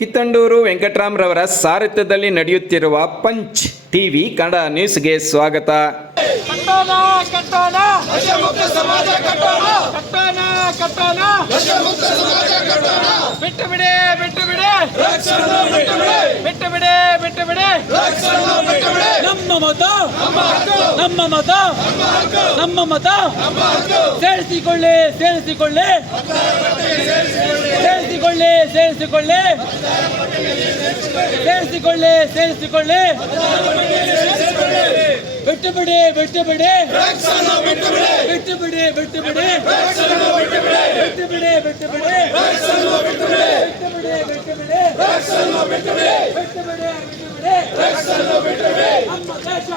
ಕಿತ್ತಂಡೂರು ವೆಂಕಟರಾಮ್ರವರ ಸಾರಥ್ಯದಲ್ಲಿ ನಡೆಯುತ್ತಿರುವ punch TV Kannada ನ್ಯೂಸ್ಗೆ ಸ್ವಾಗತ. ಕಟ್ಟೋಣ ಕಟ್ಟೋಣ ದಶಮುಕ್ತ ಸಮಾಜ ಕಟ್ಟೋಣ ಕಟ್ಟೋಣ ಕಟ್ಟೋಣ ದಶಮುಕ್ತ ಸಮಾಜ ಕಟ್ಟೋಣ ಬಿಟ್ಟು ಬಿಡಿ ಬಿಟ್ಟು ಬಿಡಿ ಬಿಟ್ಟು ಬಿಡಿ ಬಿಟ್ಟು ಬಿಡಿ ಬಿಟ್ಟು ಬಿಡಿ ಬಿಟ್ಟು ಬಿಡಿ ನಮ್ಮ ಮತ ನಮ್ಮ ಮತ ನಮ್ಮ ಮತ ಸೇರಿಸಿಕೊಳ್ಳಿ ಸೇರಿಸಿಕೊಳ್ಳಿ ಸೇರಿಸಿಕೊಳ್ಳಿ ಸೇರಿಸಿಕೊಳ್ಳಿ ಸೇರಿಸಿಕೊಳ್ಳಿ ಸೇರಿಸಿಕೊಳ್ಳಿ ಬಿಟ್ಟು ಬಿಡಿ ಬಿಟ್ಟು ಬಿಡಿ ಬಿಟ್ಟು ಬಿಡಿ ಬಿಟ್ಟು ಬಿಡಿ ಬಿಟ್ಟು ಬಿಡಿ ಬಿಟ್ಟು ಬಿಡಿ ಬಿಟ್ಟು ಬಿಡಿ ಬಿಟ್ಟು ಬಿಡಿ ಬಿಟ್ಟು ಬಿಡಿ ನಮ್ಮ ದೇಶ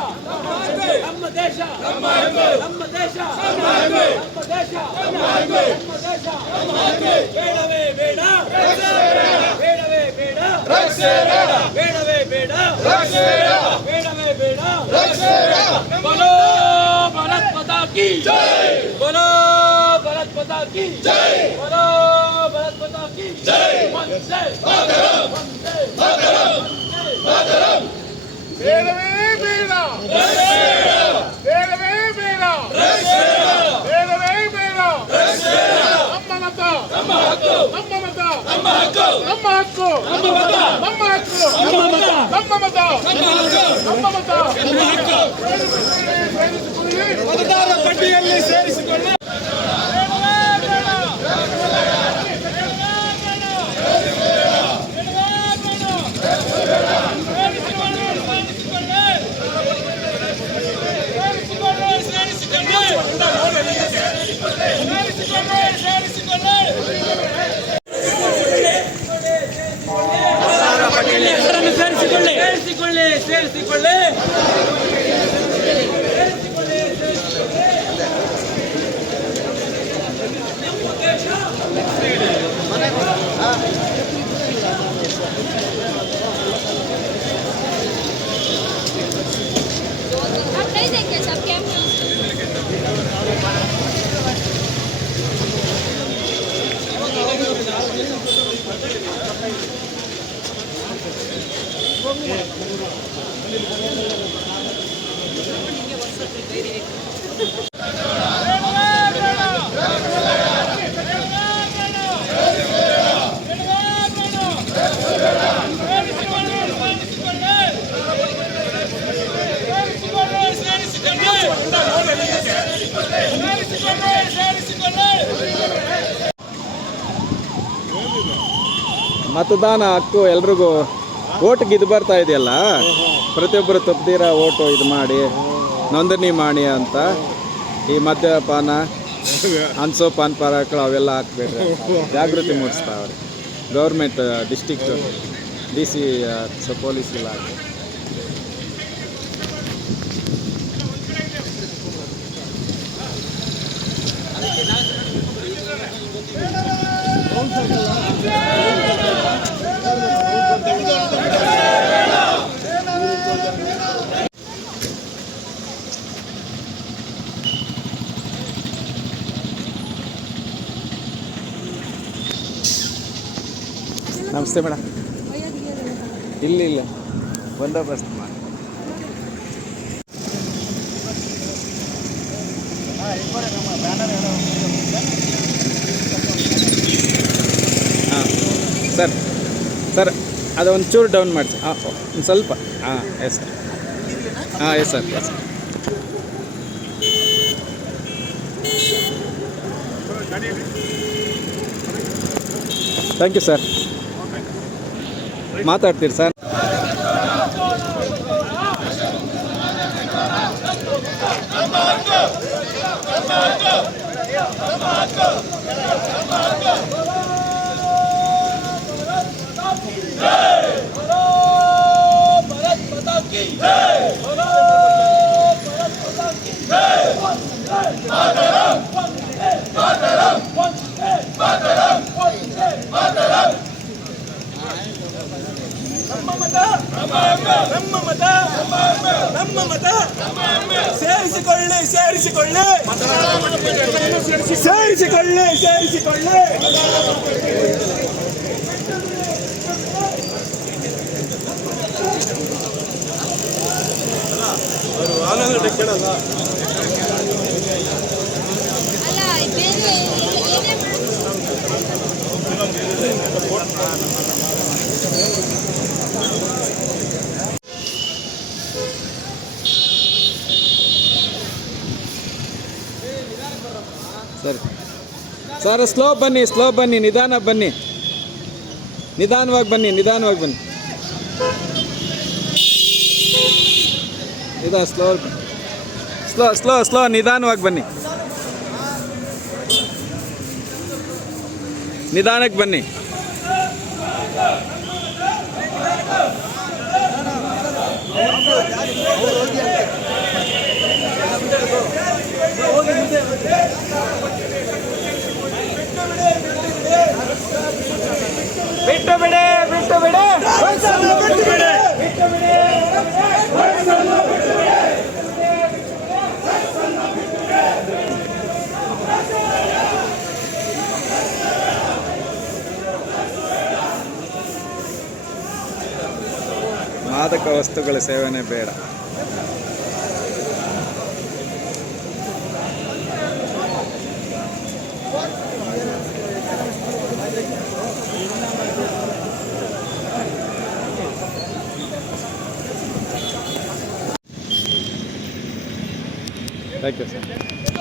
ನಮ್ಮ ದೇಶ ನಮ್ಮ ದೇಶ ನಮ್ಮ ದೇಶ ನಮ್ಮ ದೇಶ ಬೇಡವೇ ಬೇಡ ಬೇಡವೇ ಬೇಡ ಬೇಡವೇ ಬೇಡ ಬೇಡವೇ ಬೇಡ बोलो भारत माता की जय बोलो भारत माता की जय बोलो भारत माता की जय वंदे मातरम वंदे मातरम मातरम ಬೇಡವೇ ಬೇಡ ಬೇಡವೇ ಬೇಡ ಬೇಡವೇ ಬೇಡ ನಮ್ಮ ಮತ ನಮ್ಮ ಹಕ್ಕು ನಮ್ಮ ಮತ ನಮ್ಮ ಹಕ್ಕು ನಮ್ಮ ಹಕ್ಕು ನಮ್ಮ ಮತ ನಮ್ಮ ಹಕ್ಕು ನಮ್ಮ ಮತ ನಮ್ಮ ಮತ ನಮ್ಮ ಮತ ನಮ್ಮ ಹಕ್ಕು ಮತದಾರ ಪಟ್ಟಿಯಲ್ಲಿ ಸೇರಿಸಿಕೊಳ್ಳಿ. ಸೇರಿಸಿಕೊಳ್ಳಿ आप नहीं देंगे सब कैमरा ಮತದಾನ ಹಕ್ಕು ಎಲ್ರಿಗೂ ಓಟ್ಗೆ ಇದು ಬರ್ತಾ ಇದೆಯಲ್ಲ, ಪ್ರತಿಯೊಬ್ಬರು ತಪ್ಪದಿರ ಓಟು ಇದು ಮಾಡಿ ನೋಂದಣಿ ಮಾಡಿ ಅಂತ. ಈ ಮದ್ಯಪಾನ ಅನ್ಸೋ ಪಾನ್ ಪರಾಕ್ಗಳು ಅವೆಲ್ಲ ಹಾಕ್ಬೇಡ್ರಿ, ಜಾಗೃತಿ ಮೂಡಿಸ್ತಾವ್ರೆ ಗೌರ್ಮೆಂಟ್ ಡಿಸ್ಟಿಕ್ DC ಪೊಲೀಸ್ ಇಲಾಖೆ. ನಮಸ್ತೆ ಮೇಡಮ್. ಇಲ್ಲ ಬಂದೋಬಸ್ತ್ ಮಾಡಿ. ಹಾಂ ಸರ್ ಅದು ಒಂಚೂರು ಡೌನ್ ಮಾಡಿಸಿ. ಹಾಂ ಒಂದು ಸ್ವಲ್ಪ. ಹಾಂ ಎಸ್ ಸರ್. ಹಾಂ yes sir yes. Thank you sir. ಮಾತಾಡ್ತೀರಿ ಸರ್. ನಮ್ಮ ಮತ ಸೇರಿಸಿಕೊಳ್ಳಿ ಸೇರಿಸಿಕೊಳ್ಳಿ ಸೇರಿಸಿಕೊಳ್ಳಿ ಸೇರಿಸಿಕೊಳ್ಳಿ ಅಲ್ಲ ಬೇರೆ ಏನೇ ಸರ್ ಸರ್ ಸ್ಲೋ ಬನ್ನಿ ನಿಧಾನ ಬನ್ನಿ ನಿಧಾನವಾಗಿ ಬನ್ನಿ ಸ್ಲೋ ನಿಧಾನವಾಗಿ ಬನ್ನಿ ನಿಧಾನಕ್ಕೆ ಬನ್ನಿ ಬಿಟ್ಟು ಬಿಡಿ ಮಾದಕ ವಸ್ತುಗಳ ಸೇವನೆ ಬೇಡ. Thank you sir.